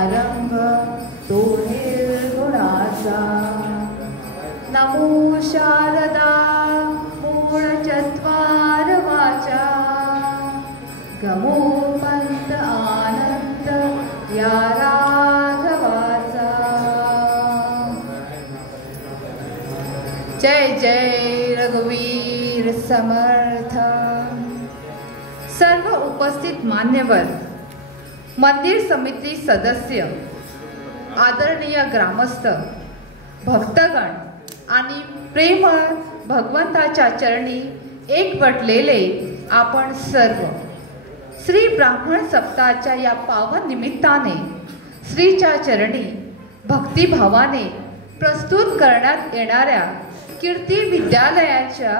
रंग तो निर्गुणाचा नमो शारदा मूळ चत्वार वाचा गमो पंत आनंद या राघवाचा। जय जय रघुवीर समर्थ। सर्व उपस्थित मान्यवर, मंदिर समिती सदस्य, आदरणीय ग्रामस्थ, भक्तगण आणि प्रेमळ भगवंताच्या चरणी एकवटलेले आपण सर्व, श्री ब्राह्मण सप्ताहाच्या या पावन निमित्ताने श्रीच्या चरणी भक्तिभावाने प्रस्तुत करण्यात येणाऱ्या कीर्ती विद्यालयाच्या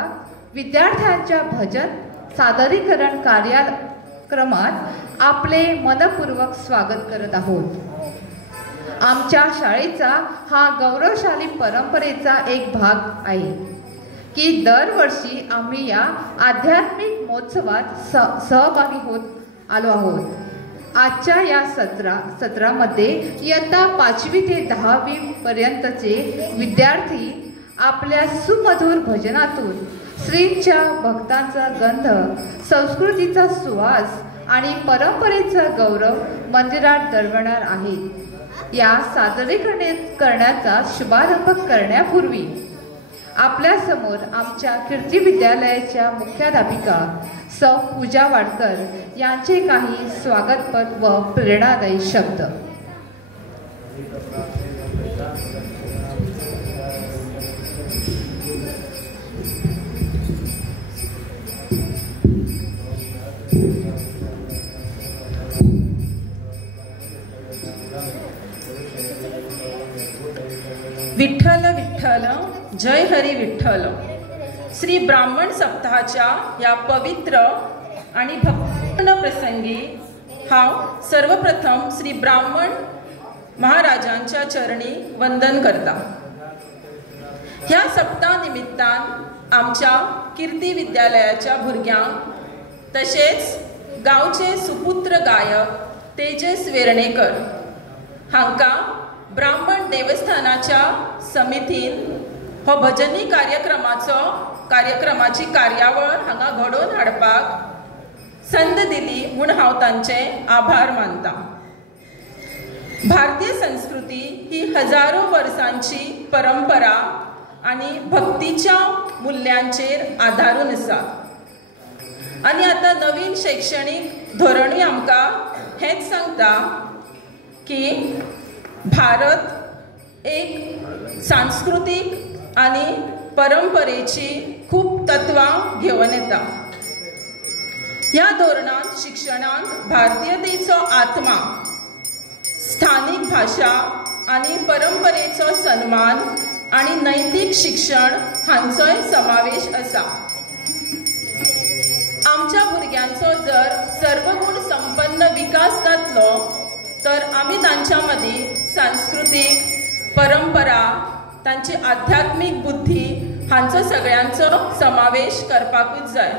विद्यार्थ्यांच्या भजन सादरीकरण कार्यक्रमात आपले मनपूर्वक स्वागत करत आहोत। आमच्या शाळेचा हा गौरवशाली परंपरेचा एक भाग आहे की दरवर्षी आम्ही या आध्यात्मिक महोत्सवात सहभागी होत आलो आहोत। आजच्या या सत्रामध्ये इयत्ता 5वी ते 10वी पर्यंतचे विद्यार्थी आपल्या सुमधुर भजनातून श्रींच्या भक्तांचा गंध, संस्कृतीचा सुवास आणि परंपरेचा गौरव मंदिरात दर्शवणार आहेत। या सादरीकरणाचा शुभारंभ करण्यापूर्वी आपल्या समोर आमच्या कीर्ती विद्यालयाच्या मुख्याध्यापिका सौ पूजा वाडकर यांचे काही स्वागतपर व प्रेरणादायी शब्द। विठ्ठल विठ्ठल जय हरी विठ्ठल। श्री ब्राह्मण सप्ताहाच्या या पवित्र आणि भक्तिपूर्ण प्रसंगी सर्वप्रथम श्री ब्राह्मण महाराजांच्या चरणी वंदन करता। ह्या सप्ताह निमित्तान आमच्या कीर्ती विद्यालयाच्या भुरग्यांक तसेच गावचे सुपुत्र गायक तेजस वेर्णेकर हांका ब्राह्मण देवस्थानाच्या समितीन हो भजनी कार्यक्रमाची कार्यावळ हांगा घडोवन हाडपाक संद दिली म्हूण हांव तांचे आभार मानता। भारतीय संस्कृती ही हजारो वर्सांची परंपरा आणि भक्तीच्या मूल्यांचेर आधारून आसा आणि आता नवीन शैक्षणिक धोरणूय आमकां हेच सांगता की भारत एक सांस्कृतिक आणि परंपरेची खूप तत्वां घेऊन येता। ह्या धोरणांत शिक्षणांत भारतीयतेचो आत्मा, स्थानिक भाषा आणि परंपरेचो सन्मान आणि नैतिक शिक्षण हांचोय समावेश आसा। आमच्या भुरग्यांचो जर सर्वगुण संपन्न विकास जातलो तर आम्ही तांच्या मदीं सांस्कृतिक परंपरा, तांची आध्यात्मिक बुद्धी हांचो सगळ्यांचो समावेश करपाकूच जाय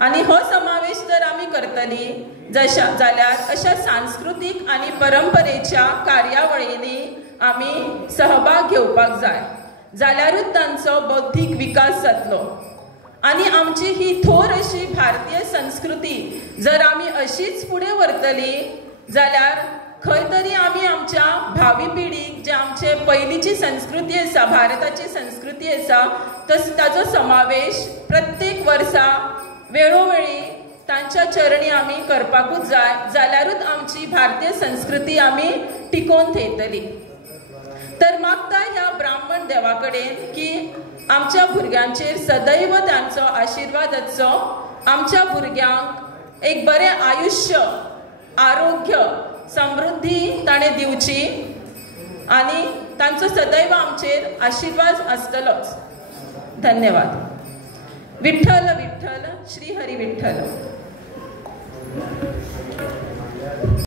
आणि हो समावेश जर आमी करतली जाल्यार अशा सांस्कृतिक आणि परंपरेच्या कार्यावळींनी आमी सहभाग घेवपाक जाय, जाल्यारूच तांचो बौद्धीक विकास जातलो आणि आमची ही थोर अशी भारतीय संस्कृती जर आमी अशीच फुडें व्हरतली जाल्यार खंय तरी आमी आमच्या भावी पिढीक जे आमचे पयलींची संस्कृती आसा, भारताची संस्कृती आसा, ताचो समावेश प्रत्येक वर्सा वेळोवेळी तांच्या चरणी आमी करपाकूच जाय, जाल्यारूच आमची भारतीय संस्कृती आमी टिकोवन थेयतली। तर मागता ह्या ब्राह्मण देवा कडेन की आमच्या भुरग्यांचेर सदैव तांचो आशिर्वाद आसचो, आमच्या भुरग्यांक एक बरें आयुष्य, आरोग्य, समृद्धी ताणें दिवची आणि तांचो सदैव आमचेर आशिर्वाद आसतलोच। धन्यवाद। विठ्ठल विठ्ठल श्री हरी विठ्ठल।